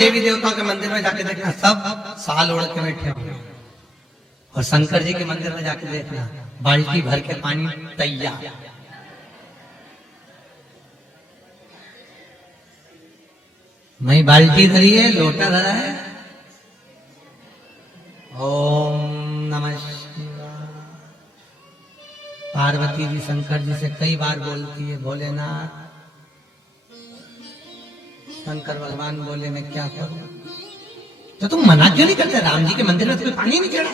देवी देवताओं के मंदिर में जाके देखना, सब साल ओढ़ के बैठे होंगे। और शंकर जी के मंदिर में जाके देखना, बाल्टी भर के पानी तैयार। नहीं बाल्टी धरी है, लोटा धरा है। ओम नमः शिवाय। पार्वती जी शंकर जी से कई बार बोलती है, भोलेनाथ। शंकर भगवान बोले मैं क्या करूं? तो तुम मना क्यों नहीं करते? राम जी के मंदिर में तुम्हें पानी नहीं चढ़ा?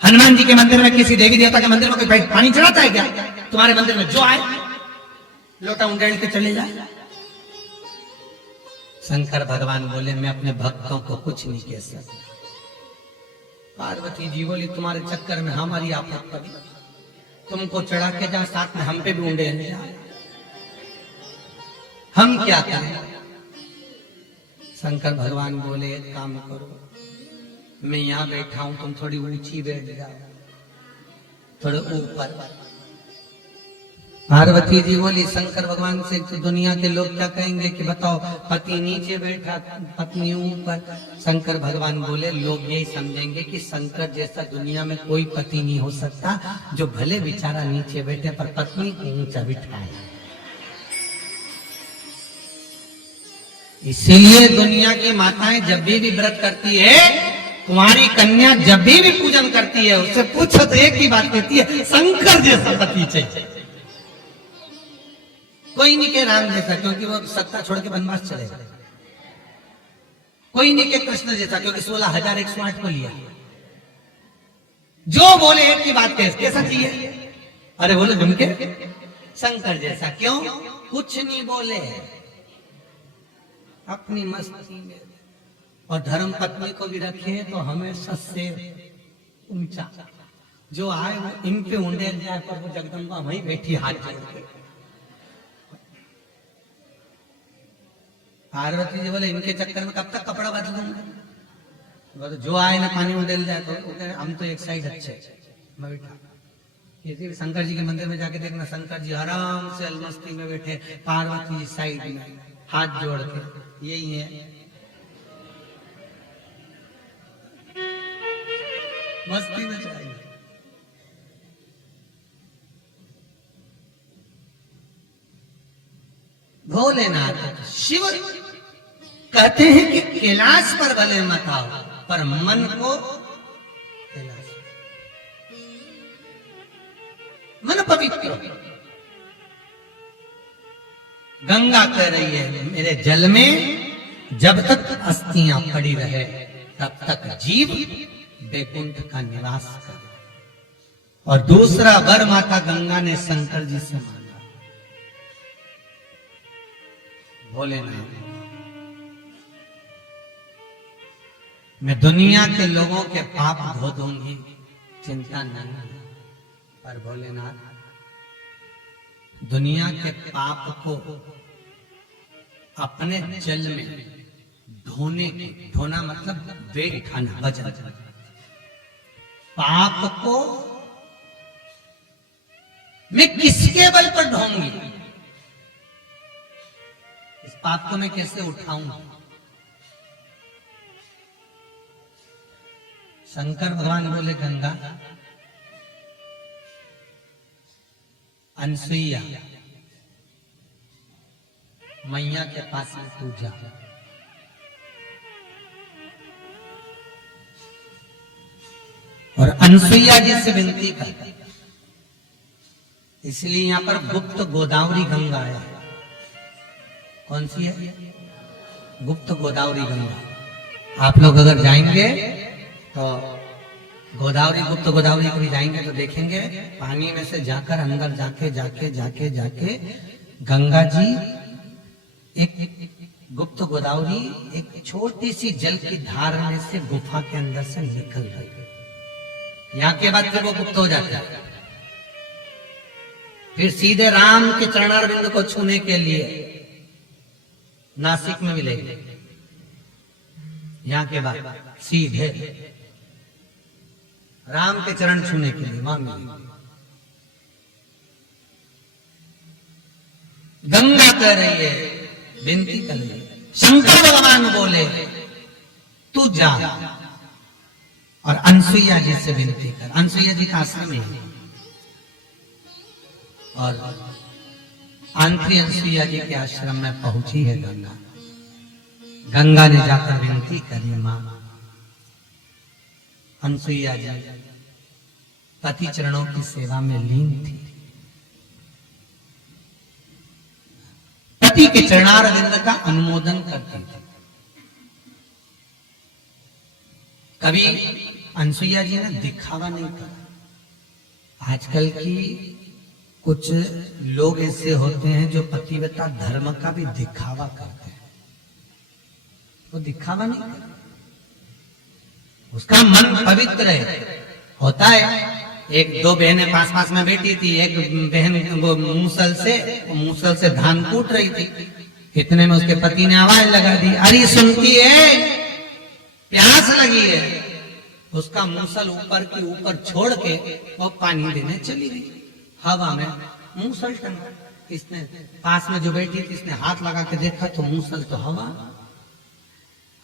हनुमान जी के मंदिर में, किसी देवी देवता के मंदिर में कोई पानी चढ़ाता है क्या? तुम्हारे मंदिर में जो आए लोटा उंडेल के चले जाए। शंकर भगवान बोले मैं अपने भक्तों को कुछ नहीं कह सकता। पार्वती जी बोली तुम्हारे चक्कर में हमारी आफत पड़ी, तुमको चढ़ा के जा, साथ में हम पे भी उंडेल जाए, हम क्या करें? शंकर भगवान बोले एक काम करो, मैं यहां बैठा हूं, तुम थोड़ी ऊंची बैठ जाओ, थोड़े ऊपर। पार्वती जी बोली शंकर भगवान से तो दुनिया के लोग क्या कहेंगे कि बताओ पति नीचे बैठा पत्नी ऊपर। शंकर भगवान बोले लोग यही समझेंगे कि शंकर जैसा दुनिया में कोई पति नहीं हो सकता, जो भले बेचारा नीचे बैठे पर पत्नी को ऊंचा बिठाए। इसीलिए दुनिया की माताएं जब भी व्रत करती है, तुम्हारी कन्या जब भी पूजन करती है, उससे पूछो तो एक ही बात कहती है शंकर जैसा पति चाहिए। कोई नहीं के राम जैसा, क्योंकि वो सत्ता छोड़ के वनवास चले गए। कोई नहीं के कृष्ण जैसा, क्योंकि 16,108 को लिया। जो बोले एक ही बात कैसा चाहिए? अरे बोले झुमके शंकर जैसा। क्यों? कुछ नहीं बोले, अपनी मस्ती में। और धर्म पत्नी को भी रखे तो हमेशा से ऊंचा, जो आए वो इन पे उंडेल जाए, पर वो जगदम्बा वहीं बैठी हाथ जोड़ के। पार्वती जी बोले इनके चक्कर में कब तक कपड़ा बदलूंगा? जो आए ना पानी उंडेल जाए तो हम तो एक साइड अच्छे। किसी भी शंकर जी के मंदिर में जाके देखना, शंकर जी आराम से अलमस्ती में बैठे, पार्वती जी साइड में हाथ जोड़ के। यही है मस्ती में चाहिए। भोलेनाथ शिव कहते हैं कि कैलाश पर भले मत आओ, पर मन को कैलाश, मन पवित्र। गंगा कह रही है मेरे जल में जब तक अस्थियां पड़ी रहे तब तक जीव वैकुंठ का निवास करे। और दूसरा वर माता गंगा ने शंकर जी से मांगा, भोलेनाथ मैं दुनिया के लोगों के पाप धो दूंगी, चिंता नहीं। पर भोलेनाथ दुनिया के पाप को अपने जल में धोने की, धोना मतलब वेट उठाना, वजन। पाप को मैं किसके बल पर ढोऊंगी? इस पाप को मैं कैसे उठाऊंगा? शंकर भगवान बोले गंगा, अनसुईया मैया के पास में तू जा। और अनसुईया जी से विनती कर, इसलिए यहां पर गुप्त गोदावरी गंगा है। कौन सी है? गुप्त गोदावरी गंगा। आप लोग अगर जाएंगे तो गोदावरी, गुप्त गोदावरी कभी जाएंगे तो देखेंगे पानी में से जाकर अंदर जाके जाके जाके जाके गंगा जी एक गुप्त गोदावरी एक छोटी सी जल की धार में से गुफा के अंदर से निकल रही। यहाँ के बाद फिर वो गुप्त हो जाता है, फिर सीधे राम के चरणारविंद को छूने के लिए नासिक में मिलेगी। यहाँ के बाद सीधे राम के चरण छूने के लिए वहां मिलेगी। गंगा कह रही है, विनती कर रही है, शंकर भगवान बोले तू जा और अनसुईया जी से विनती कर। अनसुईया जी का आश्रम है और आंतरी अनसुईया जी के आश्रम में पहुंची है गंगा। गंगा ने जाकर विनती करी, मां अनसुईया जी पति चरणों की सेवा में लीन थी, पति के चरणारविंद का अनुमोदन करती थी। कभी अनसुईया जी ने दिखावा नहीं करा। आजकल की कुछ लोग ऐसे होते हैं जो पतिव्रता धर्म का भी दिखावा करते हैं। वो दिखावा नहीं करते, उसका मन पवित्र है। होता है एक दो बहनें पास पास में बैठी थी, एक बहन वो मूसल से धान कूट रही थी। इतने में उसके पति ने आवाज लगा दी, अरे सुनती है, प्यास लगी है। उसका मूसल ऊपर की ऊपर छोड़ के वो पानी देने चली गई। हवा में मूसल टंगा। इसने पास में जो बैठी थी इसने हाथ लगा के देखा तो मूसल तो हवा।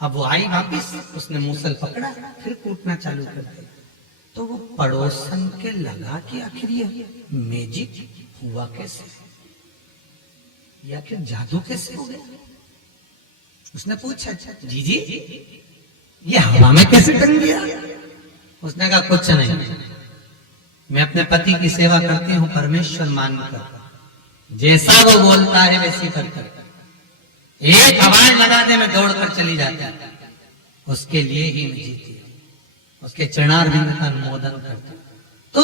अब वो आई वापिस, उसने मूसल पकड़ा, फिर कूटना चालू कर दिया। तो वो पड़ोसन के लगा कि आखिर ये मैजिक हुआ कैसे, या फिर जादू कैसे हो गया। उसने पूछा, जीजी ये हवा में कैसे टंग गया। उसने कहा कुछ नहीं, मैं अपने पति की सेवा करती हूँ परमेश्वर मानकर, जैसा वो बोलता है वैसी करकर। एक आवाज लगा दे मैं दौड़कर चली जाती हूँ, उसके लिए ही मैं जीती हूँ, उसके चरणारविंद का अनुमोदन करती हूँ। तो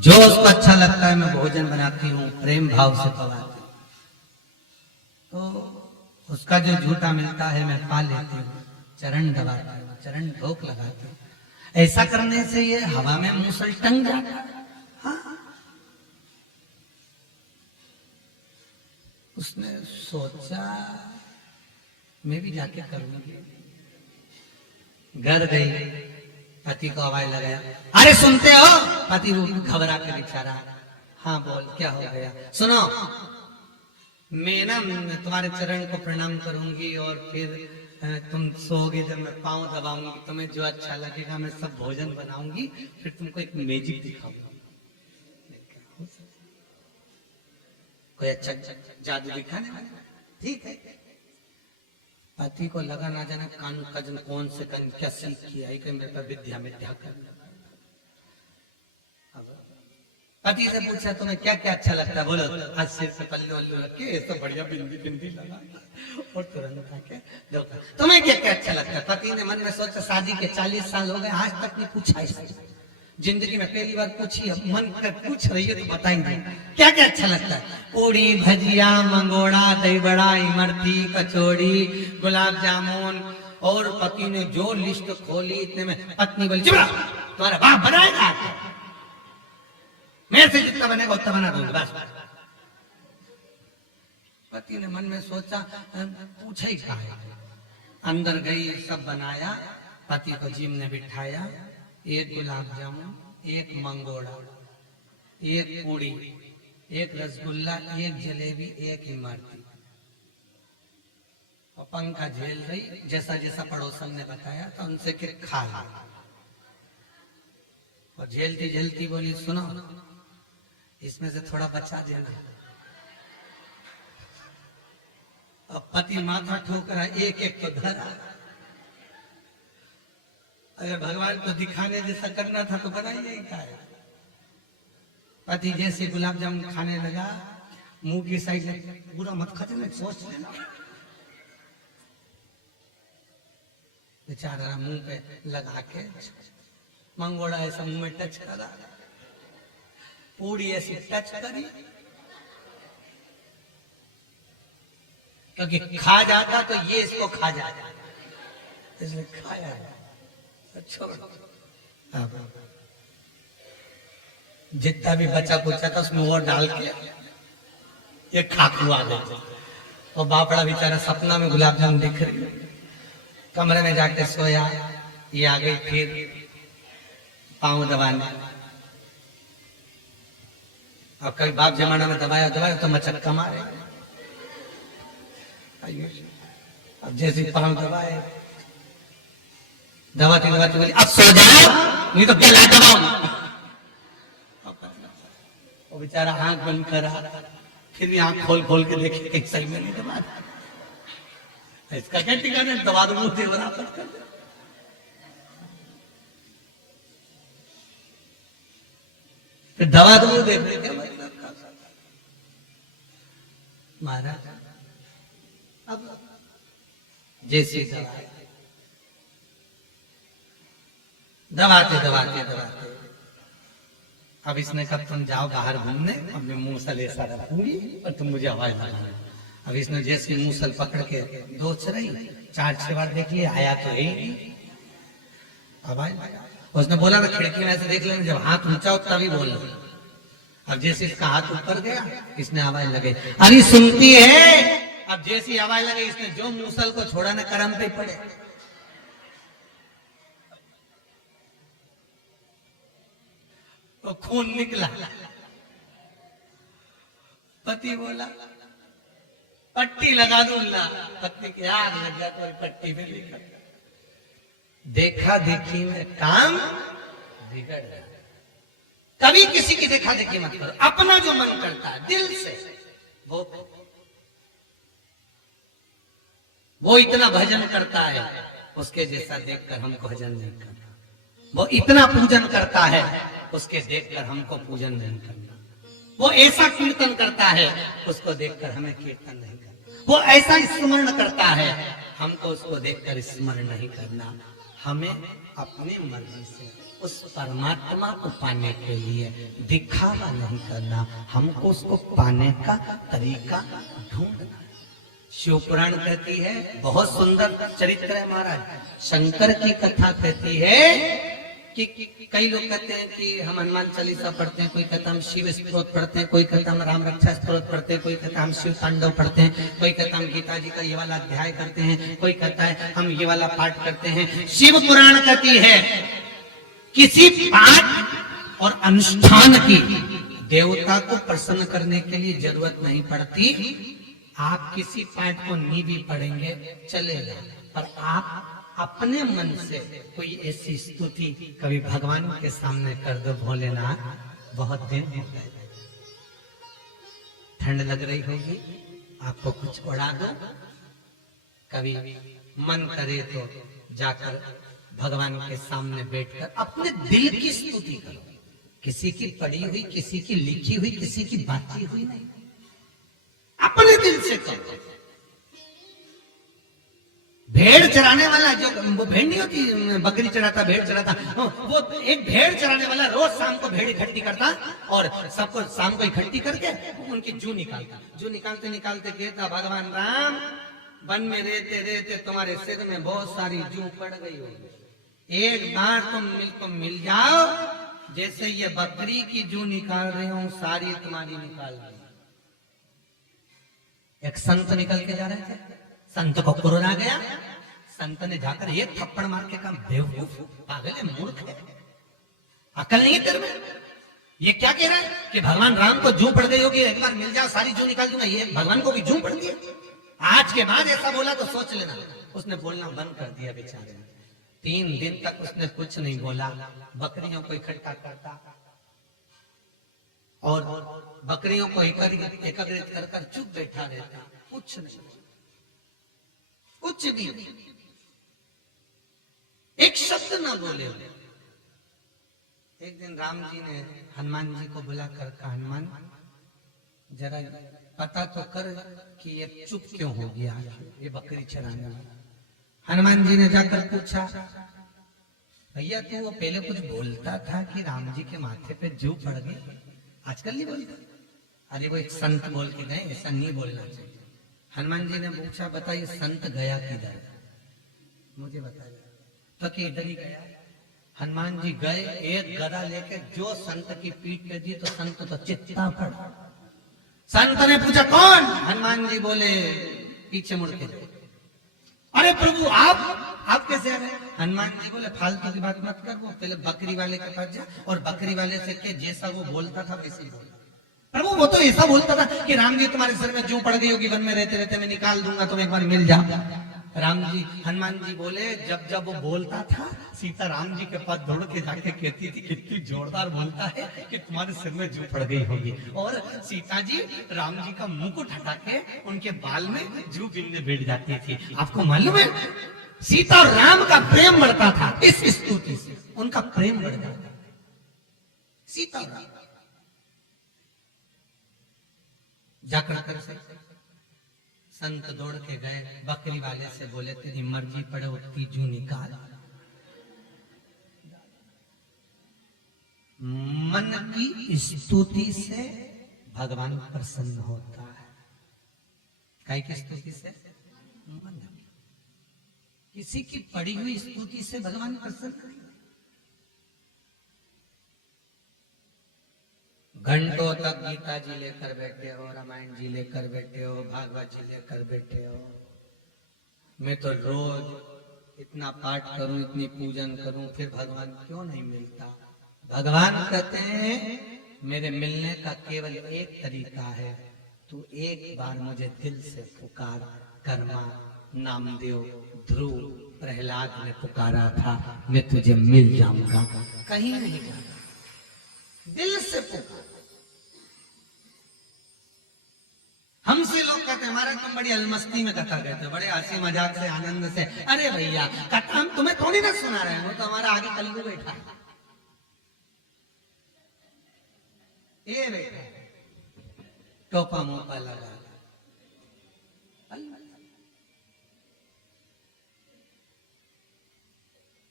जो उसको अच्छा लगता है मैं भोजन बनाती हूँ, प्रेम भाव से खवाती हूँ। तो उसका जो झूठा मिलता है मैं पा लेती हूँ, चरण दबाती हूँ, चरण ढोक लगाती हूँ। ऐसा करने से ये हवा में मूसल टंग जाता है। हाँ। उसने सोचा मैं भी जाके करूंगी। घर गई, पति को आवाज लगाया, अरे सुनते हो। पति वो घबरा के बेचारा, हाँ बोल क्या हो गया। सुनो, मैं ना तुम्हारे चरण को प्रणाम करूंगी और फिर तुम सोओगे, जब मैं पांव दबाऊंगी तुम्हें जो अच्छा लगेगा मैं सब भोजन बनाऊंगी, फिर तुमको एक मैजिक दिखाऊंगा। कोई अच्छा जादू दिखाने वाला, ठीक है। पति को लगा ना जाना कजन कौन से कन क्या सीख किया है कि मेरे पर विद्या मिथ्या कर। पति से पूछा तुम्हें क्या क्या अच्छा लगता है, बोलो। आज सिर से पल्लू वल्लू रख के तो बढ़िया बिंदी बिंदी लगा और तुरंत आके देखो तुम्हें क्या क्या अच्छा लगता है। पति ने मन में सोचा शादी के 40 साल हो गए, आज तक नहीं पूछा इससे, जिंदगी में पहली बार पूछी, अब मन कर पूछ रही है तो बताएंगे क्या क्या अच्छा लगता है। पूड़ी भजिया मंगोड़ा दही बड़ा इमरती कचौड़ी गुलाब जामुन। और पति ने जो लिस्ट खोली इतने में पत्नी बोली, तुम्हारा बाप बनाएगा, मेरे से जितना बनेगा उतना बना दूंगा बस। पति ने मन में सोचा पूछा ही क्या है। अंदर गई, सब बनाया, पति को जिम ने बिठाया, एक गुलाब जामुन, एक मंगोड़ा, एक पूड़ी, एक रसगुल्ला, एक जलेबी, एक इमरती। और पंखा झेल रही, जैसा जैसा पड़ोसन ने बताया तो उनसे कि खा ला। और झेलती झेलती बोली, सुनो इसमें से थोड़ा बचा देना। अब पति माथा ठोकरा, एक एक तो धरा। अगर भगवान को दिखाने जैसा करना था तो बनाइए ही खाए। पति जैसे गुलाब जामुन खाने लगा, मुंह की साइड में, बुरा मत खाते ना, सोच लेना। बेचारा मुंह पे लगा के मंगोड़ा ऐसा मुंह में टच करा, पूड़ी ऐसी टच करी, क्योंकि खा जाता तो ये इसको खा जाता, इसलिए खाया। जितना भी बचा कुचा था उसमें वो डाल के ये खाकू आ गई। और बापड़ा बेचारा सपना में गुलाब जामुन देख रही, कमरे में जाके सोया। ये आ गई फिर पांव दबाने। अब कभी बाप जमाना में दबाया दबाया तो मचक्का मारे। अब जैसे पांव दबाए, दबाते दबाते बोली अब सो जाओ नहीं तो गला दबाऊंगा। वो बेचारा आंख बंद करा, फिर भी आंख खोल खोल के देखे एक सही में नहीं दबा, इसका क्या ठिकाना है, दबा दो मुझे बराबर कर दे। फिर दबा दो देख रहे क्या मतलब महाराज। अब जैसे दबाते दबाते दबाते अब इसने कहा तुम जाओ बाहर घूमने, अब मैं मूसल ऐसा रखूंगी और तुम मुझे आवाज लगाना। अब इसने जैसे मूसल पकड़ के दोच रही, 4-6 बार देख लिया, आया तो है ही आवाज। उसने बोला ना खिड़की में ऐसे देख लेना, जब हाथ ऊंचा हो तभी बोलना। अब जैसे इसका हाथ ऊपर गया, इसने आवाज लगे, अरे सुनती है। अब जैसी आवाज लगे, इसने जो मूसल को छोड़ा ना करम पे पड़े। तो खून निकला। पति बोला पट्टी लगा दूंगा, पत्नी की आग लग गया तो पट्टी में लिखा। देखा देखी में काम बिगड़ गया। कभी किसी की देखा देखी मत करो, अपना जो मन करता है दिल से वो इतना भजन करता है, उसके जैसा देखकर हमको भजन नहीं करना। वो इतना पूजन करता है, उसके देखकर हमको पूजन नहीं करना। वो ऐसा कीर्तन करता है, उसको देखकर हमें कीर्तन नहीं करना। वो ऐसा स्मरण करता है, हमको उसको देखकर स्मरण नहीं करना। हमें अपनी मर्जी से उस परमात्मा को पाने के लिए दिखावा नहीं करना, हमको उसको पाने का तरीका ढूंढना। शिव पुराण कहती है, बहुत सुंदर चरित्र है महाराज। शंकर की कथा कहती है कि कई लोग कहते हैं कि हम हनुमान चालीसा पढ़ते हैं, कोई कहता हम शिव स्तोत्र पढ़ते हैं, कोई कहता हम राम रक्षा स्तोत्र पढ़ते हैं, कोई कहता हम शिव तांडव पढ़ते हैं, कोई कहता हम गीता जी का ये वाला अध्याय करते हैं, कोई कहता है हम ये वाला पाठ करते हैं। शिव पुराण कहती है किसी पाठ और अनुष्ठान की देवता को प्रसन्न करने के लिए जरूरत नहीं पड़ती। आप किसी पाठ को नहीं भी पढ़ेंगे चलेगा, पर आप अपने मन से कोई ऐसी स्तुति कभी भगवान के सामने कर दो, भोलेनाथ बहुत दिन हो गए, ठंड लग रही होगी, आपको कुछ उड़ा दो, कभी मन करे तो जाकर भगवान के सामने बैठकर अपने दिल की स्तुति करो। किसी की पढ़ी हुई, किसी की लिखी हुई, किसी की बाती हुई नहीं, अपने दिल से करो। भेड़ चराने वाला, जो वो भेड़ नहीं होती, बकरी चराता, भेड़ चराता, वो एक भेड़ चराने वाला रोज शाम को भेड़ इकट्ठी करता और सबको शाम को इकट्ठी करके उनकी जू निकालता। जू निकालते निकालते कहता, भगवान राम वन में रहते रहते तुम्हारे सिर में बहुत सारी जू पड़ गई होगी, एक बार तुम मिल जाओ, जैसे ये बकरी की जू निकाल रहे हो सारी तुम्हारी निकाल दी। एक संत निकल के जा रहे थे, संत को क्रोध आ गया। संत ने जाकर ये थप्पड़ मार के कहा, बेवकूफ, पागल है, मूर्ख है, अकल नहीं है तेरे में। ये क्या कह रहा है कि भगवान राम को जू पड़ गई होगी, एक बार मिल जाओ सारी जू निकाल दूंगा। ये भगवान को भी जू पड़ती है? आज के बाद ऐसा बोला तो सोच लेना। उसने बोलना बंद कर दिया बेचारे ने। 3 दिन तक उसने कुछ नहीं बोला, बकरियों को इकट्ठा करता और बकरियों को एकत्रित कर चुप बैठा रहता, कुछ नहीं, कुछ भी एक शब्द ना बोले। एक दिन राम जी ने हनुमान जी को बुलाकर कहा, हनुमान जरा पता तो कर कि ये चुप क्यों हो गया, ये बकरी चराने वाला। हनुमान जी ने जाकर पूछा, भैया तू वो पहले कुछ बोलता था कि राम जी के माथे पे जू पड़ गई, आजकल नहीं बोलता। अरे वो एक संत बोल के गए, ऐसा नहीं बोलना चाहिए। हनुमान जी ने पूछा, बताइए संत गया किधर, मुझे बताइए। तो कि इधर ही गया। हनुमान जी गए, एक गदा लेके जो संत की पीठ पे दी तो संत तो चित्ता पड़ा। संत ने पूछा कौन? हनुमान जी बोले पीछे मुड़ के, अरे प्रभु आप कैसे आ रहे? हनुमान जी बोले फालतू की बात मत कर, वो पहले बकरी वाले के पास जा और बकरी वाले से के जैसा वो बोलता था वैसे ही बोल। प्रभु वो तो ऐसा बोलता था कि राम जी तुम्हारे सिर में जू पड़ गई होगी, वन में रहते रहते मैं निकाल दूंगा, तुम एक बार मिल जा। राम जी, हनुमान जी बोले, जब जब वो बोलता था सीता राम जी के पास दौड़ के जाके कहती थी कितनी जोरदार बोलता है कि तुम्हारे सिर में जू पड़ गई होगी। और सीता जी राम जी का मुकुट हटा के उनके बाल में जू बिंदे बैठ जाती थी। आपको मालूम है सीता और राम का प्रेम बढ़ता था इस स्तुति से, उनका प्रेम बढ़ जाता। सीता और राम जाकर से संत दौड़ के गए, बकरी वाले से बोले तेरी मर्जी पड़े उतनी जू निकाल। मन की स्तुति से भगवान प्रसन्न होता है। काय की स्तुति से? मन की। किसी की पड़ी हुई स्तुति से भगवान प्रसन्न नहीं। घंटों तक गीता जी लेकर बैठे हो, रामायण जी लेकर बैठे हो, भागवत जी लेकर बैठे हो। मैं तो रोज इतना पाठ करूं, इतनी पूजन करूं, फिर भगवान क्यों नहीं मिलता? भगवान कहते हैं मेरे मिलने का केवल एक तरीका है, तू एक बार मुझे दिल से पुकार। कर्मा, नामदेव, ध्रुव, प्रहलाद ने पुकारा था, मैं तुझे मिल जाऊंगा। कहीं नहीं जाना, दिल से पुकार। हमसे लोग कहते हैं हमारा तुम बड़ी अलमस्ती में कथा कहते हो, बड़े हंसी मजाक से आनंद से। अरे भैया कथा हम तुम्हें थोड़ी ना सुना रहे हैं, वो तो हमारा आगे कलगू बैठा है। ये बैठा टोपा मोपा लगा,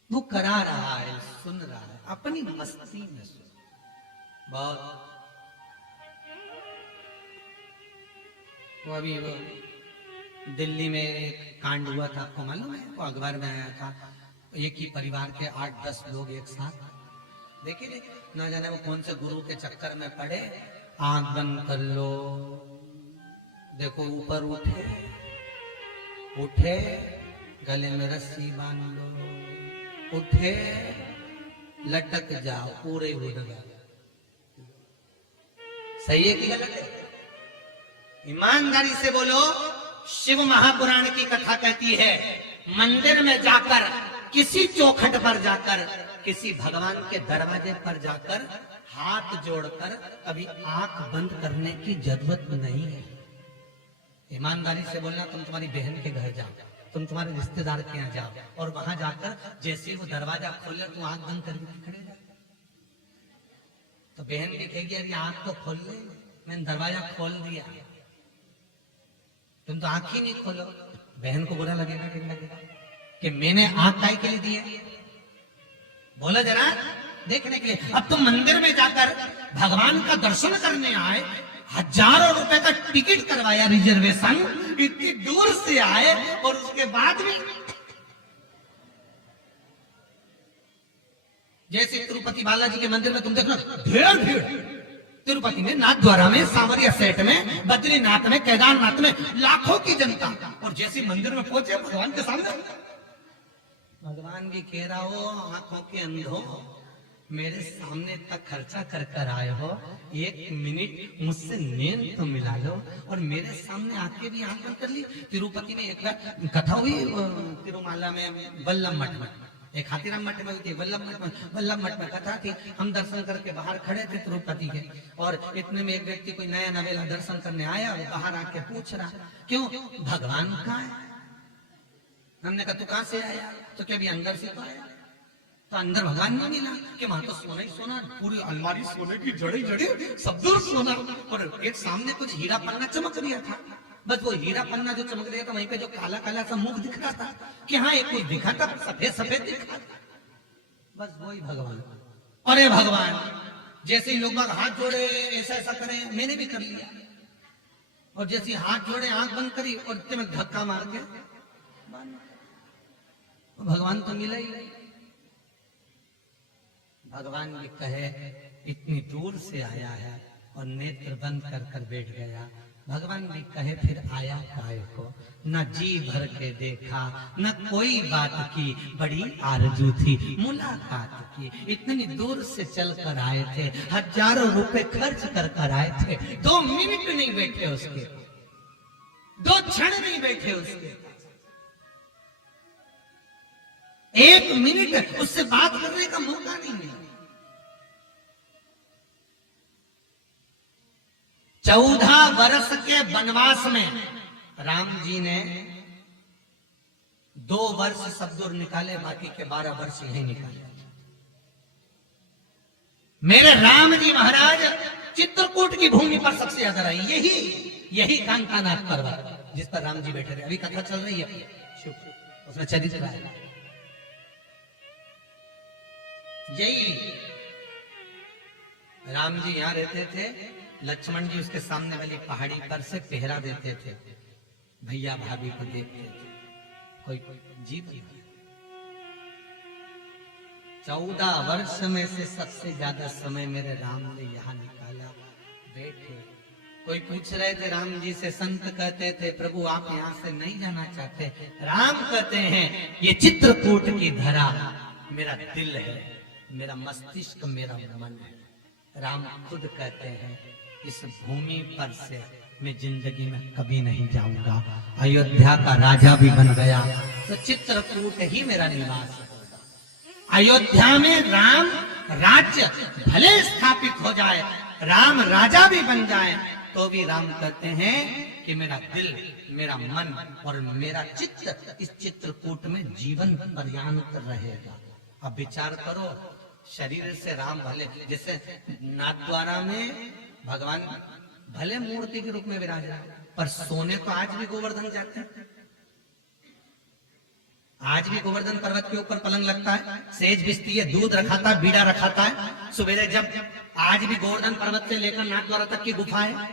वो करा रहा है, सुन रहा है, अपनी मस्ती में सुन। बहुत वो अभी वो दिल्ली में एक कांड हुआ था, आपको मालूम है? वो अखबार में आया था, एक ही परिवार के 8-10 लोग एक साथ, देखिए ना जाने वो कौन से गुरु के चक्कर में पड़े। आंख बंद कर लो, देखो ऊपर उठे उठे, गले में रस्सी बांध लो, उठे लटक जाओ, पूरे उड़ गए। सही है कि गलत है? ईमानदारी से बोलो। शिव महापुराण की कथा कहती है मंदिर में जाकर, किसी चौखट पर जाकर, किसी भगवान के दरवाजे पर जाकर हाथ जोड़कर कभी आंख बंद करने की जरूरत नहीं है। ईमानदारी से बोलना, तुम तुम्हारी बहन के घर जाओ, तुम तुम्हारे रिश्तेदार के यहाँ जाओ, और वहां जाकर जैसे वो दरवाजा खोले तुम आंख बंद करके खड़े जाओ, तो बहन भी कहेगी अरे आंख तो खोल ले, मैंने दरवाजा खोल दिया, तुम तो आंख ही नहीं खोलो। बहन को बुरा लगेगा कि लगेगा कि मैंने आंख काय के लिए दी है? बोलो जरा, देखने के लिए। अब तुम मंदिर में जाकर भगवान का दर्शन करने आए, हजारों रुपए का टिकट करवाया, रिजर्वेशन, इतनी दूर से आए, और उसके बाद भी जैसे तिरुपति बालाजी के मंदिर में तुम देखना ढेर भीड़, तिरुपति में, नाथद्वारा में, सांवरिया सेठ में, बद्रीनाथ में, केदारनाथ में लाखों की जनता, और जैसे मंदिर में पहुंचे भगवान के सामने, भगवान भी कह रहा हो आंखों के अंधों, मेरे सामने तक खर्चा कर कर आए हो, 1 मिनट मुझसे नींद तो मिला लो, और मेरे सामने आके भी आंख बंद कर ली। तिरुपति में एक बार कथा हुई, तिरुमाला में वल्लभ मठ में, एक हाथीराम मठ में हुई थी, वल्लभ मठ में कथा थी। हम दर्शन करके बाहर खड़े थे तिरुपति के, और इतने में एक व्यक्ति कोई नया नवेला दर्शन करने आया, वो बाहर आके पूछ रहा क्यों भगवान कहाँ है? हमने कहा तू कहां से आया? तो क्या भी अंदर से तो आया? तो अंदर भगवान नहीं मिला कि वहां तो सोना ही सोना, पूरी अलमारी सोने की जड़ी जड़ी, सब दूर सोना, और एक सामने कुछ हीरा पन्ना चमक रहा था। बस वो हीरा पन्ना जो चमक रहा था, वहीं पे जो काला काला सा मुख दिख रहा था कि हाँ एक कुछ दिखा था, सफेद सफेद दिखा, बस वही भगवान। अरे भगवान, जैसे ही लोग हाथ जोड़े ऐसा ऐसा करें, मैंने भी कर लिया, और जैसे हाथ जोड़े आंख बंद करी और इतने में धक्का मार के भगवान तो मिला ही नहीं। भगवान भी कहे इतनी दूर से आया है और नेत्र बंद कर कर बैठ गया। भगवान भी कहे फिर आया काहे को? न जी भर के देखा, न कोई बात की, बड़ी आरजू थी मुलाकात की। इतनी दूर से चल कर आए थे, हजारों रुपए खर्च कर कर आए थे, 2 मिनट नहीं बैठे उसके, 2 क्षण नहीं बैठे उसके, एक मिनट उससे बात करने का मौका नहीं मिला। 14 वर्ष के वनवास में राम जी ने 2 वर्ष सब दूर निकाले, बाकी के 12 वर्ष यही निकाले। मेरे राम जी महाराज चित्रकूट की भूमि पर सबसे ज्यादा रही, यही कांकानाथ पर्वत जिस पर राम जी बैठे थे। अभी कथा चल रही है, उसमें चरित्र है। यही राम जी यहां रहते थे, लक्ष्मण जी उसके सामने वाली पहाड़ी पर से पहरा देते थे, भैया भाभी को देखते थे, कोई जीत नहीं। 14 वर्ष में से सबसे ज्यादा समय मेरे राम ने यहाँ निकाला, बैठे। कोई पूछ रहे थे राम जी से, संत कहते थे प्रभु आप यहाँ से नहीं जाना चाहते? राम कहते हैं ये चित्रकूट की धरा मेरा दिल है, मेरा मस्तिष्क, मेरा मन है। राम खुद कहते हैं इस भूमि पर से मैं जिंदगी में कभी नहीं जाऊंगा। अयोध्या का राजा भी बन गया तो चित्रकूट ही मेरा निवास है। अयोध्या में राम राज्य भले स्थापित हो जाए, राम राजा भी बन जाए, तो भी राम कहते हैं कि मेरा दिल, मेरा मन और मेरा चित्त इस चित्रकूट में जीवन पर्यंत रहेगा। अब विचार करो, शरीर से राम भले, जैसे नाथद्वारा में भगवान भले मूर्ति के रूप में विराज रहा है, पर सोने तो आज भी गोवर्धन जाते हैं। आज भी गोवर्धन पर्वत के ऊपर पलंग लगता है, सेज बिछती है, दूध रखाता है, बीड़ा रखाता है। सवेरे जब आज भी गोवर्धन पर्वत से लेकर नाथद्वारा तक की गुफा है,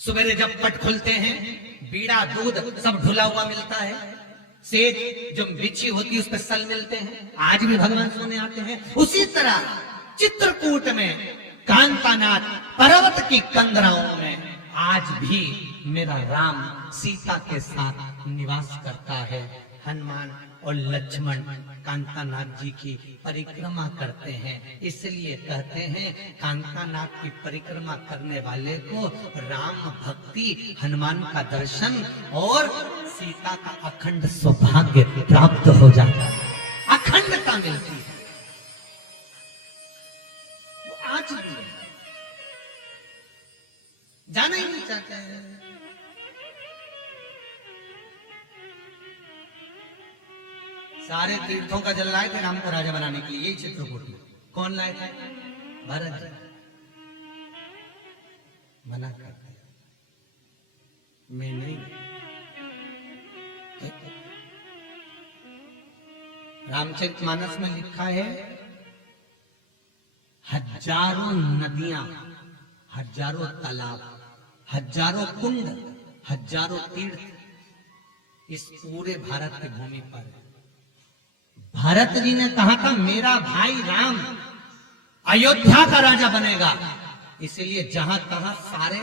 सवेरे जब पट खुलते हैं, बीड़ा दूध सब ढुला हुआ मिलता है, सेज जो बिछी होती है उस पर सल मिलते हैं। आज भी भगवान सोने आते हैं। उसी तरह चित्रकूट में कांतानाथ पर्वत की कंदराओं में आज भी मेरा राम सीता के साथ निवास करता है। हनुमान और लक्ष्मण कांतानाथ जी की परिक्रमा करते हैं, इसलिए कहते हैं कांतानाथ की परिक्रमा करने वाले को राम भक्ति, हनुमान का दर्शन और सीता का अखंड सौभाग्य प्राप्त हो जाता है, अखंडता मिलती है। वो आज भी जाना ही नहीं चाहते हैं। सारे तीर्थों का जल लाए थे राम को राजा बनाने के लिए, यही चित्रकूट में। कौन लाए थे? भरत जी। मना कर दिया, मैं नहीं। रामचरितमानस में लिखा है हजारों नदियां, हजारों तालाब, हजारों कुंड, हजारों तीर्थ इस पूरे भारत की भूमि पर है। भरत जी ने कहा था मेरा भाई राम अयोध्या का राजा बनेगा, इसलिए जहां तहां सारे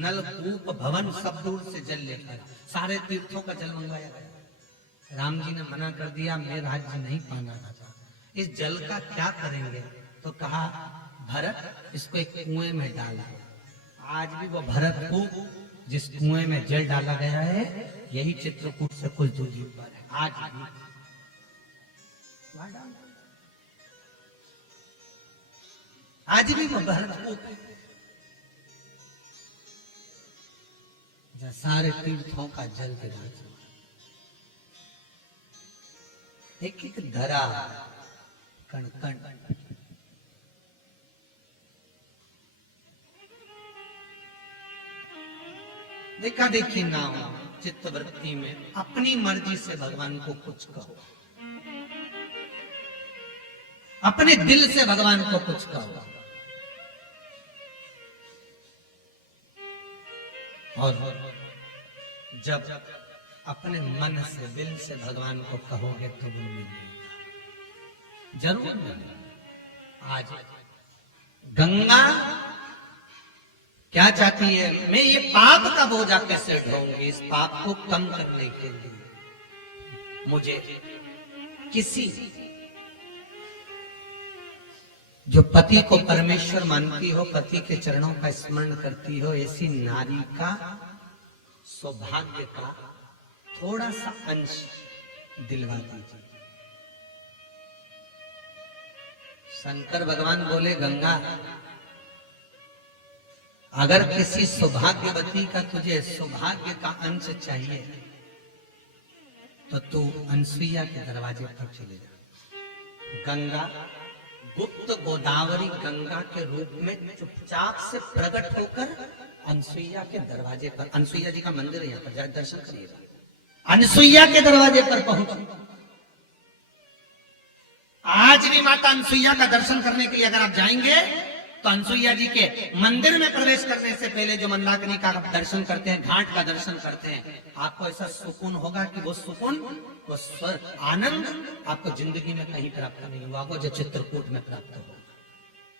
नलकूप भवन सब दूर से जल लेकर सारे तीर्थों का जल मंगवाया गया। राम जी ने मना कर दिया, मैं राज्य नहीं पाना चाहता, इस जल का क्या करेंगे? तो कहा भरत इसको एक कुएं में डाल दो। आज भी वो भरत कूप जिस कुएं में जल डाला गया है यही चित्रकूट से कुछ दूरी पर है। आज भी आज भी वो भरत कूप जहाँ सारे तीर्थों का जल विराज, एक एक धरा कण कण देखा देखी ना हो, चित्तवृत्ति में अपनी मर्जी से भगवान को कुछ कहो, अपने दिल से भगवान को कुछ कहो। और जब अपने मन से, दिल से भगवान को कहोगे तो वो मिलेगा, जरूर मिलेगा। आज गंगा क्या चाहती है? मैं ये पाप का बोझा कैसे ढोऊंगी? इस पाप को कम करने के लिए मुझे किसी जो पति को परमेश्वर मानती हो, पति के चरणों का स्मरण करती हो, ऐसी नारी का सौभाग्य का थोड़ा सा अंश दिलवा दीजिए। शंकर भगवान बोले गंगा, अगर किसी सौभाग्यवती का तुझे सौभाग्य का अंश चाहिए तो तू अनसुईया के दरवाजे पर चले जा। गंगा गुप्त गोदावरी गंगा के रूप में चुपचाप से प्रकट होकर अनसुईया के दरवाजे पर, अनसुईया जी का मंदिर है यहाँ पर, जाकर दर्शन करिएगा। अनसुईया के दरवाजे पर पहुंची। आज भी माता अनसुईया का दर्शन करने के लिए अगर आप जाएंगे तो अनसुईया जी के मंदिर में प्रवेश करने से पहले जो मंदाकिनी का दर्शन करते हैं, घाट का दर्शन करते हैं, आपको ऐसा सुकून होगा कि वो सुकून, वो स्वर आनंद आपको जिंदगी में कहीं प्राप्त नहीं हुआ, वो जो चित्रकूट में प्राप्त होगा।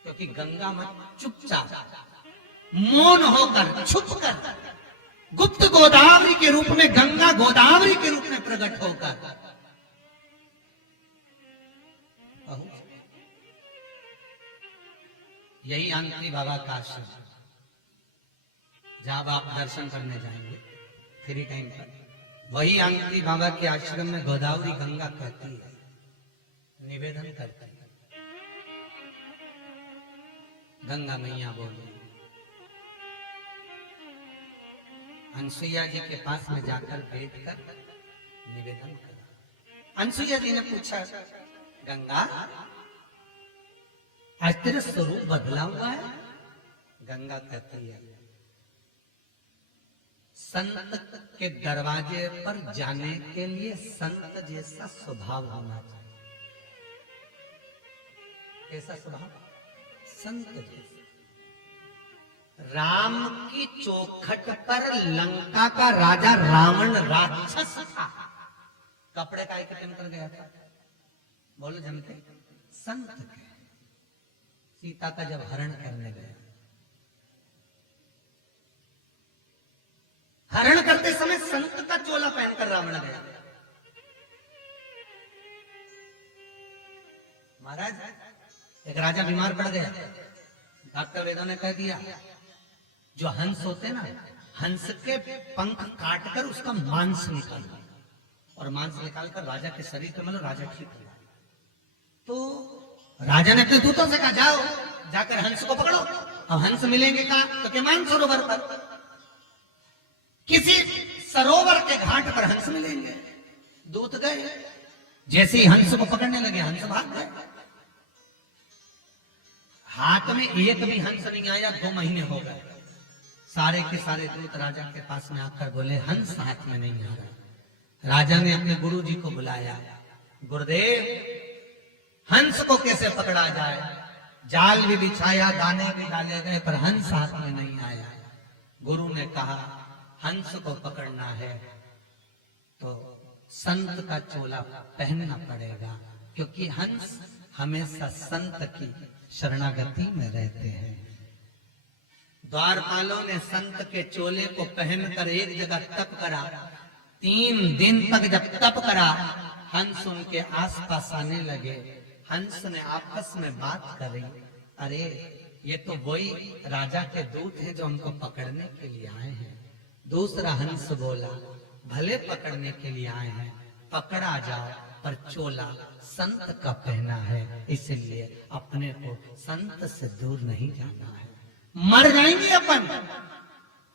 क्योंकि गंगा मां चुपचाप मौन होकर, छुपकर, गुप्त गोदावरी के रूप में, गंगा गोदावरी के रूप में प्रकट होकर, यही आंतरी बाबा का आश्रम, जब आप दर्शन करने जाएंगे फ्री टाइम पर, वही आंतरी बाबा के आश्रम में गोदावरी गंगा कहती है, निवेदन करती है, गंगा मैया बोली। अनसुईया जी के पास में जाकर बैठकर निवेदन करा। अनसुईया जी ने पूछा, गंगा आज तेरा स्वरूप बदला हुआ है? गंगा कहती है, संत के दरवाजे पर जाने के लिए संत जैसा स्वभाव होना चाहिए। कैसा स्वभाव? संत जैसा। राम की चौखट पर लंका का राजा रावण राक्षस था, कपड़े का एकटन कर गया था, बोलो जनते, संत के सीता का जब हरण करने गया, हरण करते समय संत का चोला पहनकर रावण गया। महाराज एक राजा बीमार पड़ गया, डॉक्टर वेदों ने कह दिया जो हंस होते ना, हंस के पंख काटकर उसका मांस निकालो, और मांस निकालकर राजा के शरीर पे मतलब राजा ठीक हो। तो राजा ने अपने दूतों से कहा, जाओ जाकर हंस को पकड़ो। अब हंस मिलेंगे कहां? तो के मानसरोवर पर, किसी सरोवर के घाट पर हंस मिलेंगे। दूत गए, जैसे ही हंस को पकड़ने लगे हंस भाग गए। हाथ में एक भी हंस नहीं आया, 2 महीने हो गए। सारे के सारे दूत राजा के पास में आकर बोले, हंस हाथ में नहीं आ रहा। राजा ने अपने गुरु जी को बुलाया, गुरुदेव हंस को कैसे पकड़ा जाए? जाल भी बिछाया, दाने भी डाले गए, पर हंस हाथ में नहीं आया। गुरु ने कहा, हंस को पकड़ना है तो संत का चोला पहनना पड़ेगा, क्योंकि हंस हमेशा संत की शरणागति में रहते हैं। द्वारपालों ने संत के चोले को पहनकर एक जगह तप करा। 3 दिन तक जब तप करा, हंस उनके आसपास आने लगे। हंस ने आपस में बात करी, अरे ये तो वही राजा के दूत हैं जो हमको पकड़ने के लिए आए हैं। दूसरा हंस बोला, भले पकड़ने के लिए आए हैं, पकड़ा जाओ, पर चोला संत का पहना है, इसलिए अपने को संत से दूर नहीं जाना है, मर जाएंगे अपन।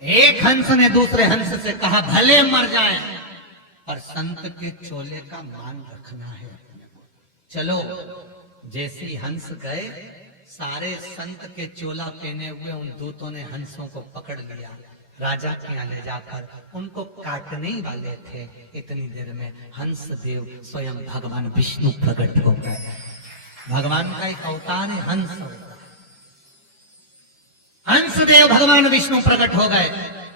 एक हंस ने दूसरे हंस से कहा, भले मर जाएं, पर संत के चोले का मान रखना है अपने को। चलो। जैसे ही हंस गए, सारे संत के चोला पहने हुए उन दूतों ने हंसों को पकड़ लिया। राजा के यहाँ ले जाकर उनको काटने ही वाले थे। इतनी देर में हंस देव स्वयं भगवान विष्णु प्रकट हो गए। भगवान का एक अवतार है हंस अवतार। हंस देव भगवान विष्णु प्रकट हो गए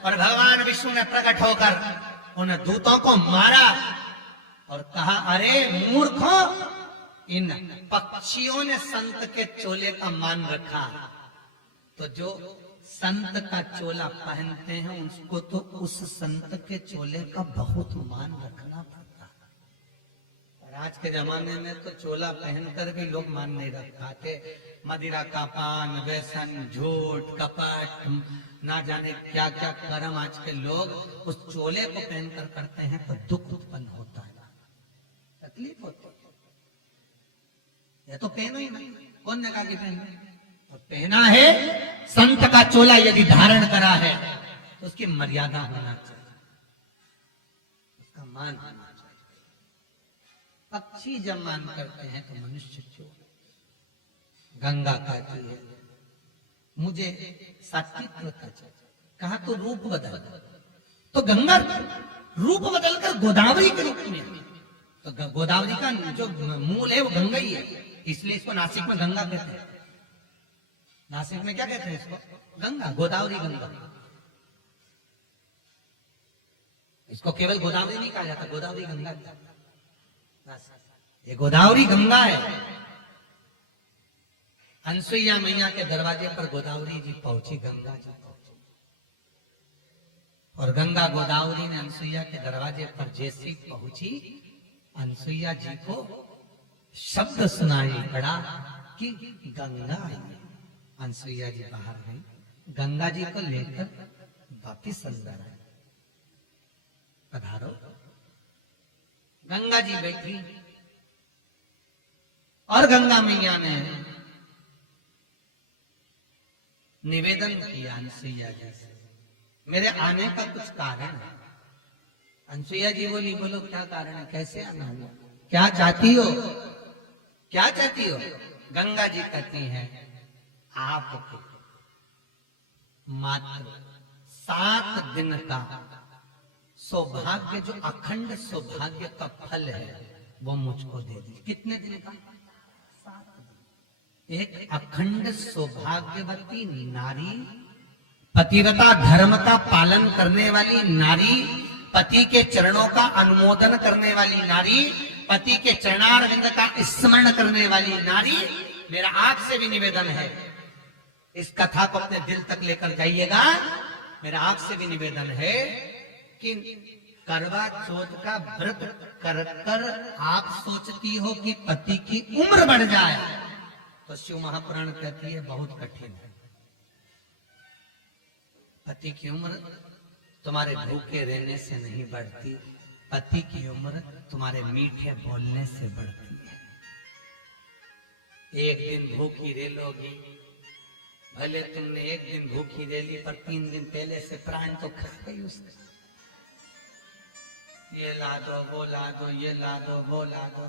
और भगवान विष्णु ने प्रकट होकर उन दूतों को मारा और कहा, अरे मूर्खों, इन पक्षियों ने संत के चोले का मान रखा, तो जो संत का चोला पहनते हैं उसको तो उस संत के चोले का बहुत मान रखना पड़ता है। और आज के जमाने में तो चोला पहनकर भी लोग मान नहीं रख पाते। मदिरा का पान, व्यसन, झूठ, कपट, ना जाने क्या क्या कर्म आज के लोग उस चोले को पहनकर करते हैं, तो दुख उत्पन्न होता है, तकलीफ होती है। ये तो पहनो ही नहीं। कौन ने कहा कि पहन? तो पहना है संत का चोला यदि धारण करा है तो उसकी मर्यादा होना चाहिए, उसका मान होना चाहिए। पक्षी जब मान करते हैं तो मनुष्य क्यों? गंगा कहती है मुझे सात्विक चाहिए, कहा तो रूप बदल, तो गंगा रूप बदलकर गोदावरी के रूप में, तो गोदावरी का जो मूल है वो गंगा ही है, इसलिए इसको नासिक में गंगा कहते हैं। नासिक में क्या कहते हैं इसको? गंगा, गोदावरी गंगा। इसको केवल गोदावरी नहीं कहा जाता, गोदावरी गंगा, ये गोदावरी गंगा है। अनसुईया मैया के दरवाजे पर गोदावरी जी पहुंची, गंगा जी पहुंची, और गंगा गोदावरी ने अनसुईया के दरवाजे पर जैसी पहुंची, अनसुईया जी को शब्द सुनाई पड़ा कि गंगा आई। अनसुईया जी बाहर गई, गंगा जी को लेकर वापिस अंदर आई। पधारो। गंगा जी बैठी और गंगा मैया ने निवेदन किया अनसुईया जी से, मेरे आने का कुछ कारण है। अनसुईया जी बोली, बोलो क्या कारण है, कैसे आना हुआ, क्या चाहती हो, क्या चाहती हो? गंगा जी कहती हैं आपको मात्र 7 दिन का सौभाग्य, जो अखंड सौभाग्य का फल है वो मुझको दे दी। कितने दिन का? 7 दिन। एक अखंड सौभाग्यवती नारी, पतिव्रता धर्म का पालन करने वाली नारी, पति के चरणों का अनुमोदन करने वाली नारी, पति के चरणारविंद का स्मरण करने वाली नारी। मेरा आपसे भी निवेदन है, इस कथा को अपने दिल तक लेकर जाइएगा। मेरा आपसे भी निवेदन है कि करवा चौथ का व्रत कर कर आप सोचती हो कि पति की उम्र बढ़ जाए, तो शिव महापुराण कहती है बहुत कठिन है। पति की उम्र तुम्हारे भूखे रहने से नहीं बढ़ती, पति की उम्र तुम्हारे मीठे बोलने से बढ़ती है। एक दिन भूखी रह लोगी, भले तुमने एक दिन भूखी रह ली, पर 3 दिन पहले से प्राण तो खा गई उसका। ये ला दो, वो ला दो, ये ला दो, वो ला दो,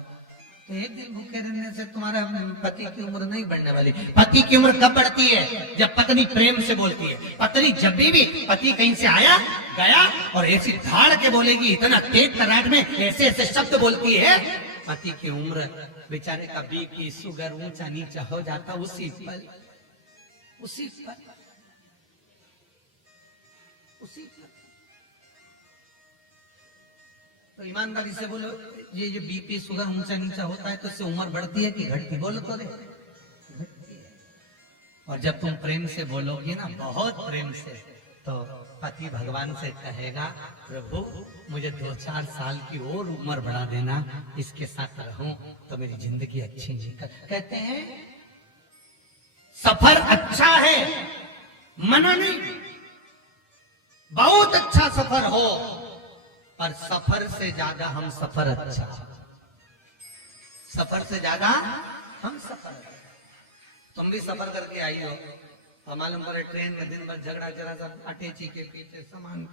तो एक दिन भूखे रहने से तुम्हारा पति की उम्र नहीं बढ़ने वाली। पति की उम्र कब बढ़ती है? जब पत्नी प्रेम से बोलती है। पत्नी जब भी पति कहीं से आया गया और ऐसी धाड़ के बोलेगी, इतना तेज तराट में ऐसे ऐसे शब्द बोलती है, पति की उम्र बेचारे का बीपी शुगर ऊंचा नीचा हो जाता उसी पल, उसी पल, उसी पल। तो ईमानदारी से बोलो, ये जो बीपी शुगर ऊंचा नीचा होता है तो इससे उम्र बढ़ती है कि घटती? बोलो तो दे, घटती है। और जब तुम प्रेम से बोलोगी ना, बहुत प्रेम से, तो पति भगवान से कहेगा, प्रभु मुझे 2-4 साल की और उम्र बढ़ा देना, इसके साथ रहूं तो मेरी जिंदगी अच्छी निकल। कहते हैं सफर अच्छा है, मना नहीं, बहुत अच्छा सफर हो, पर सफर से ज्यादा हम सफर अच्छा, सफर से ज्यादा हम सफर। तुम भी सफर करके आई हो और मालूम पड़े ट्रेन में दिन भर झगड़ा, जरा सा अटैची के पीछे सामान,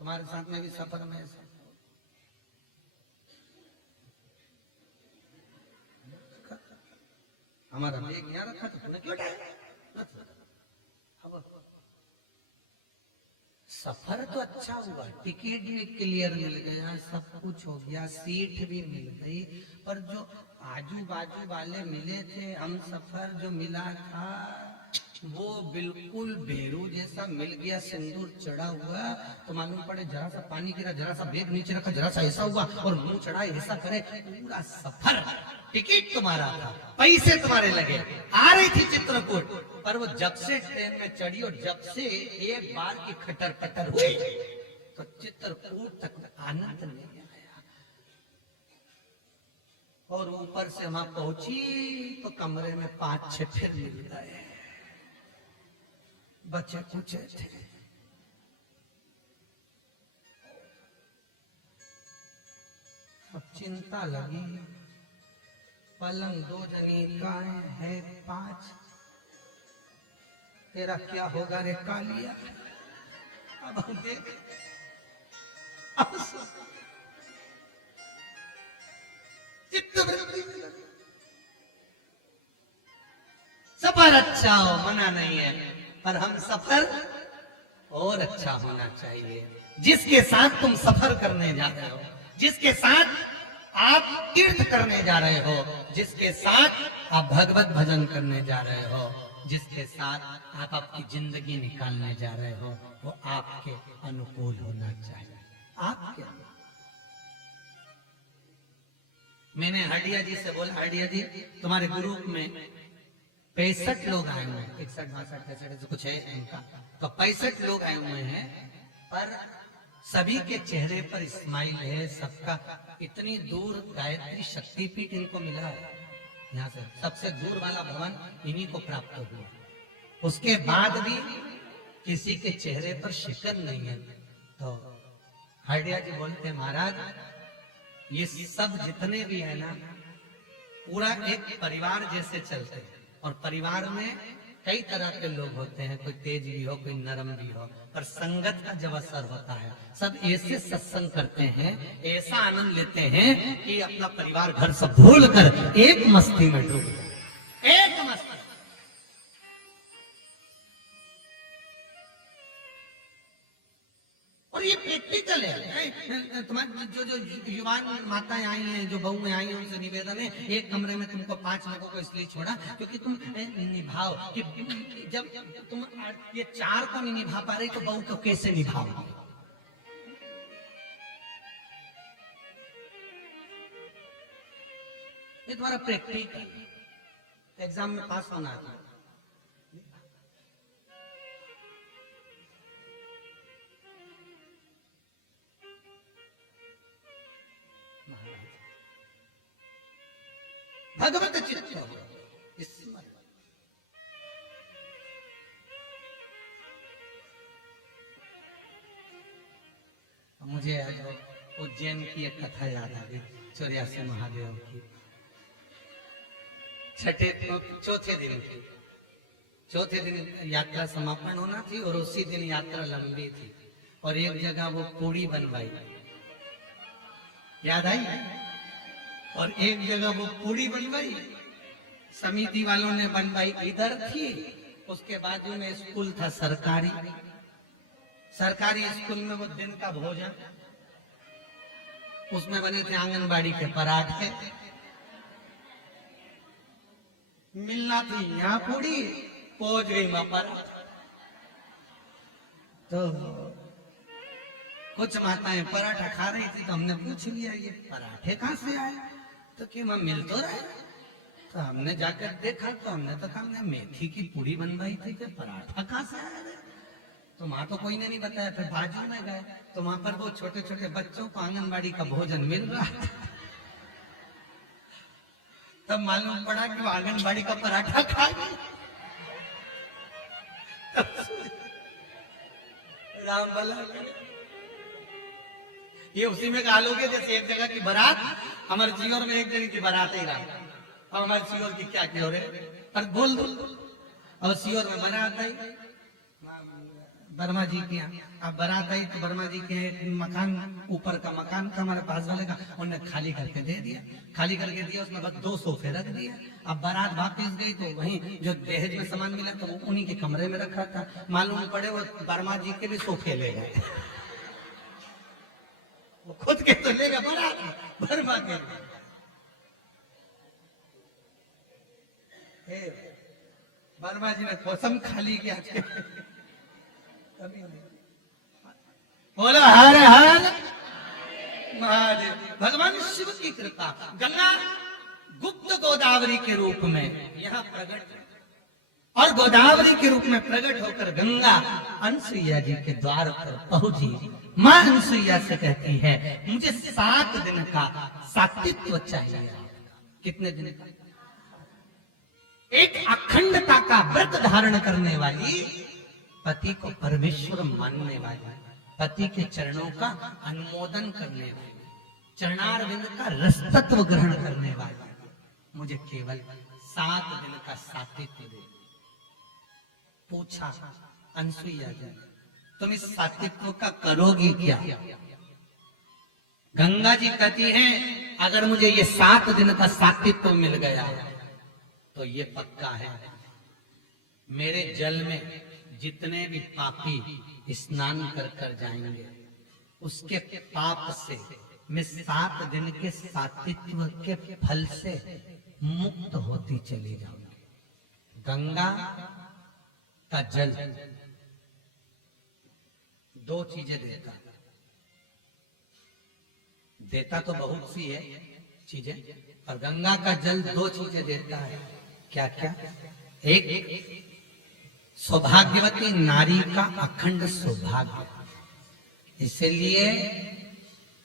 तुम्हारे साथ में भी सफर में ऐसा। हमारा बैग यहाँ रखा तो तुमने क्यों उठाया? सफर तो अच्छा हुआ, टिकट भी क्लियर मिल गया, सब कुछ हो गया, सीट भी मिल गई, पर जो आजू बाजू वाले मिले थे, हम सफर जो मिला था वो बिल्कुल भेरू जैसा मिल गया, सिंदूर चढ़ा हुआ। तो मालूम पड़े जरा सा पानी गिरा, जरा सा बैग नीचे रखा, जरा सा ऐसा हुआ और मुंह चढ़ा, ऐसा करे, पूरा सफर। टिकट तुम्हारा था, पैसे तुम्हारे लगे, आ रही थी चित्रकूट, पर वो जब से ट्रेन में चढ़ी और जब से एक बार की खटर पटर हुई तो चित्रकूट तक आनंद नहीं आया। और ऊपर से वहां पहुंची तो कमरे में 5-6 फिर मिल गए, बचे कुछ थे। अब चिंता लगी, पलंग 2 जनी का है 5, तेरा क्या होगा रे कालिया। अब हम देख, अब चित्तवृत्ति सफर अच्छा हो, मना नहीं है, पर हम सफर और अच्छा होना चाहिए। जिसके साथ तुम सफर करने जा रहे हो, जिसके साथ आप तीर्थ करने जा रहे हो, जिसके साथ आप भगवत भजन करने जा रहे हो, जिसके साथ आप आपकी जिंदगी निकालने जा रहे हो, वो आपके अनुकूल होना चाहिए। आपके मैंने हडिया जी से बोला, हडिया जी तुम्हारे ग्रुप में 65 लोग आए हुए हैं, 61 62 63 कुछ है इनका, तो 65 लोग आए हुए हैं, पर सभी के चेहरे पर स्माइल है। सबका इतनी दूर गायत्री शक्तिपीठ इनको मिला है, यहाँ से सबसे दूर वाला भवन इन्हीं को प्राप्त हुआ। उसके बाद भी किसी के चेहरे पर शिकन नहीं है। तो हरडिया जी बोलते हैं, महाराज ये सब जितने भी है ना, पूरा एक परिवार जैसे चलते हैं, और परिवार में कई तरह के लोग होते हैं, कोई तेज भी हो, कोई नरम भी हो, पर संगत का जब असर होता है, सब ऐसे सत्संग करते हैं, ऐसा आनंद लेते हैं कि अपना परिवार घर सब भूल कर एक मस्ती में डूब जाए, एक मस्ती। और ये प्रैक्टिकल है। तुम्हारे जो युवान माताएं आई हैं, जो बहुएं आई हैं, उनसे निवेदन है, एक कमरे में तुमको 5 लोगों को इसलिए छोड़ा क्योंकि तुम निभाओ, कि जब तुम ये 4 को नहीं निभा पा रही तो बहू को कैसे निभाओगे। ये तुम्हारा प्रैक्टिकल एग्जाम में पास होना है। भगवत चित्त मुझे उज्जैन की एक कथा याद आ गई, 84 महादेव की। चौथे दिन की, चौथे दिन यात्रा समापन होना थी, और उसी दिन यात्रा लंबी थी, और एक जगह वो पूड़ी बनवाई, याद आई, और एक जगह वो पूड़ी बनवाई समिति वालों ने बनवाई इधर थी, उसके बाजू में स्कूल था सरकारी, सरकारी स्कूल में वो दिन का भोजन, उसमें बने थे आंगनबाड़ी के पराठे, मिलना थी यहाँ पूड़ी, पहुंच गई वहां पराठा। तो कुछ माताएं पराठा खा रही थी, तो हमने पूछ लिया ये पराठे कहाँ से आए, तो कि वहां मिल तो रहे। तो हमने जाकर देखा, तो हमने तो कहा मेथी की पूड़ी बनवाई थी, कि पराठा कहाँ से आया। तो वहां तो कोई ने नहीं बताया। फिर बाजू में गए तो वहां पर वो छोटे छोटे बच्चों को आंगनबाड़ी का भोजन मिल रहा था। तब मालूम पड़ा कि वो आंगनबाड़ी का पराठा खा गई। राम भला, ये उसी में कहा लोगे जैसे एक जगह की बारात, हमारे जीवन में एक जगह की बारात ही रहा, और हमारे सीओर की क्या क्या हो रहे, पर बोल दो। और सीओर में बारात आई वर्मा जी के यहाँ, अब बारात आई तो वर्मा जी के मकान, ऊपर का मकान था हमारे पास वाले का, उन्होंने खाली करके दे दिया, खाली करके दिया, उसमें बस 2 सोफे रख दिए। अब बारात वापस गई तो वहीं जो दहेज में सामान मिला तो वो उन्हीं के कमरे में रखा था। मालूम पड़े वो वर्मा जी के भी सोफे ले गए, वो खुद के तो लेगा बारात वर्मा के। वर्मा जी ने कसम खाली किया, बोलो हर हर महादेव। भगवान शिव की कृपा, गंगा गुप्त गोदावरी के रूप में यहाँ प्रकट, और गोदावरी के रूप में प्रकट होकर गंगा अनसुईया जी के द्वार पर पहुंची। मां अनसुईया से कहती है, मुझे 7 दिन का सात्वित्व चाहिए। कितने दिन का? एक अखंडता का व्रत धारण करने वाली, पति को परमेश्वर मानने वाली, पति के चरणों का अनुमोदन करने वाली, चरणारविंद का रस तत्व ग्रहण करने वाली, मुझे केवल 7 दिन का सातित्व दे। पूछा अनसुईया जी, तुम इस सातित्व का करोगी क्या? गंगा जी कहती हैं, अगर मुझे ये 7 दिन का सातित्व मिल गया तो ये पक्का है, मेरे जल में जितने भी पापी स्नान कर कर जाएंगे उसके पाप से मैं 7 दिन के सातित्व के फल से मुक्त होती चली जाऊंगी। गंगा का जल 2 चीजें देता तो बहुत सी है चीजें, और गंगा का जल 2 चीजें देता है। क्या क्या? एक सौभाग्यवती नारी का अखंड सौभाग्य, इसलिए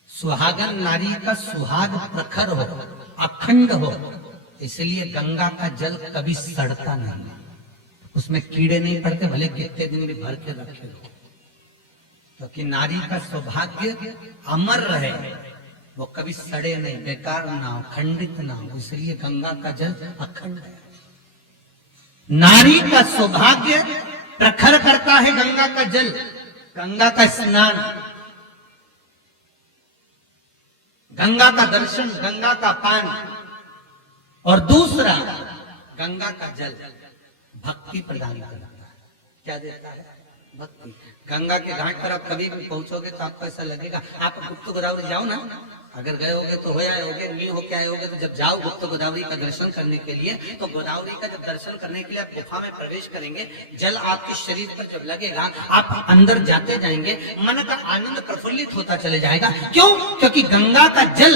सुहागन नारी का सुहाग प्रखर हो, अखंड हो, इसलिए गंगा का जल कभी सड़ता नहीं, उसमें कीड़े नहीं पड़ते, भले कितने दिन भी भर के रखे हो, क्योंकि नारी का सौभाग्य अमर रहे, वो कभी सड़े नहीं, बेकार ना हो, खंडित ना हो, इसलिए गंगा का जल अखंड है। नारी का सौभाग्य प्रखर करता है गंगा का जल, गंगा का स्नान, गंगा का दर्शन, गंगा का पान, और दूसरा गंगा का जल भक्ति प्रदान करता है। क्या देता है? भक्ति। गंगा के घाट पर आप कभी भी पहुंचोगे तो आपको ऐसा लगेगा, आप गुप्त गोदावरी जाओ ना, अगर गए होगे तो हो आए होगे, नहीं होके आए होगे तो जब जाओ गुप्त गोदावरी का दर्शन करने के लिए, तो गोदावरी का जब दर्शन करने के लिए आप गुफा में प्रवेश करेंगे, जल आपके शरीर पर जब लगेगा, आप अंदर जाते जाएंगे, मन का आनंद प्रफुल्लित होता चले जाएगा। क्यों? क्योंकि गंगा का जल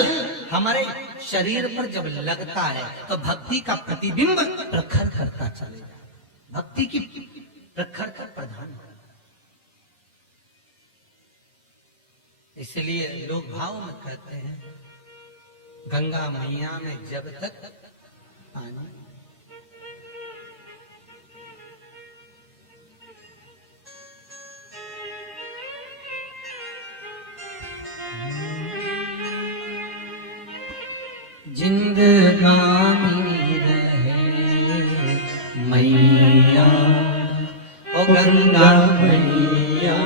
हमारे शरीर पर जब लगता है तो भक्ति का प्रतिबिंब प्रखर करता चलेगा, भक्ति की प्रखर का प्रधान। इसलिए लोग भाव में कहते हैं, गंगा मैया में जब तक पानी, जिंदगानी रहे मैया, ओ गंगा मैया,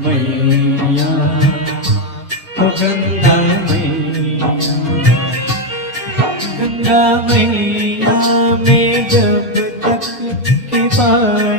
मैया, ओ गंगा मैया, गंगा मैया में जब तक के पानी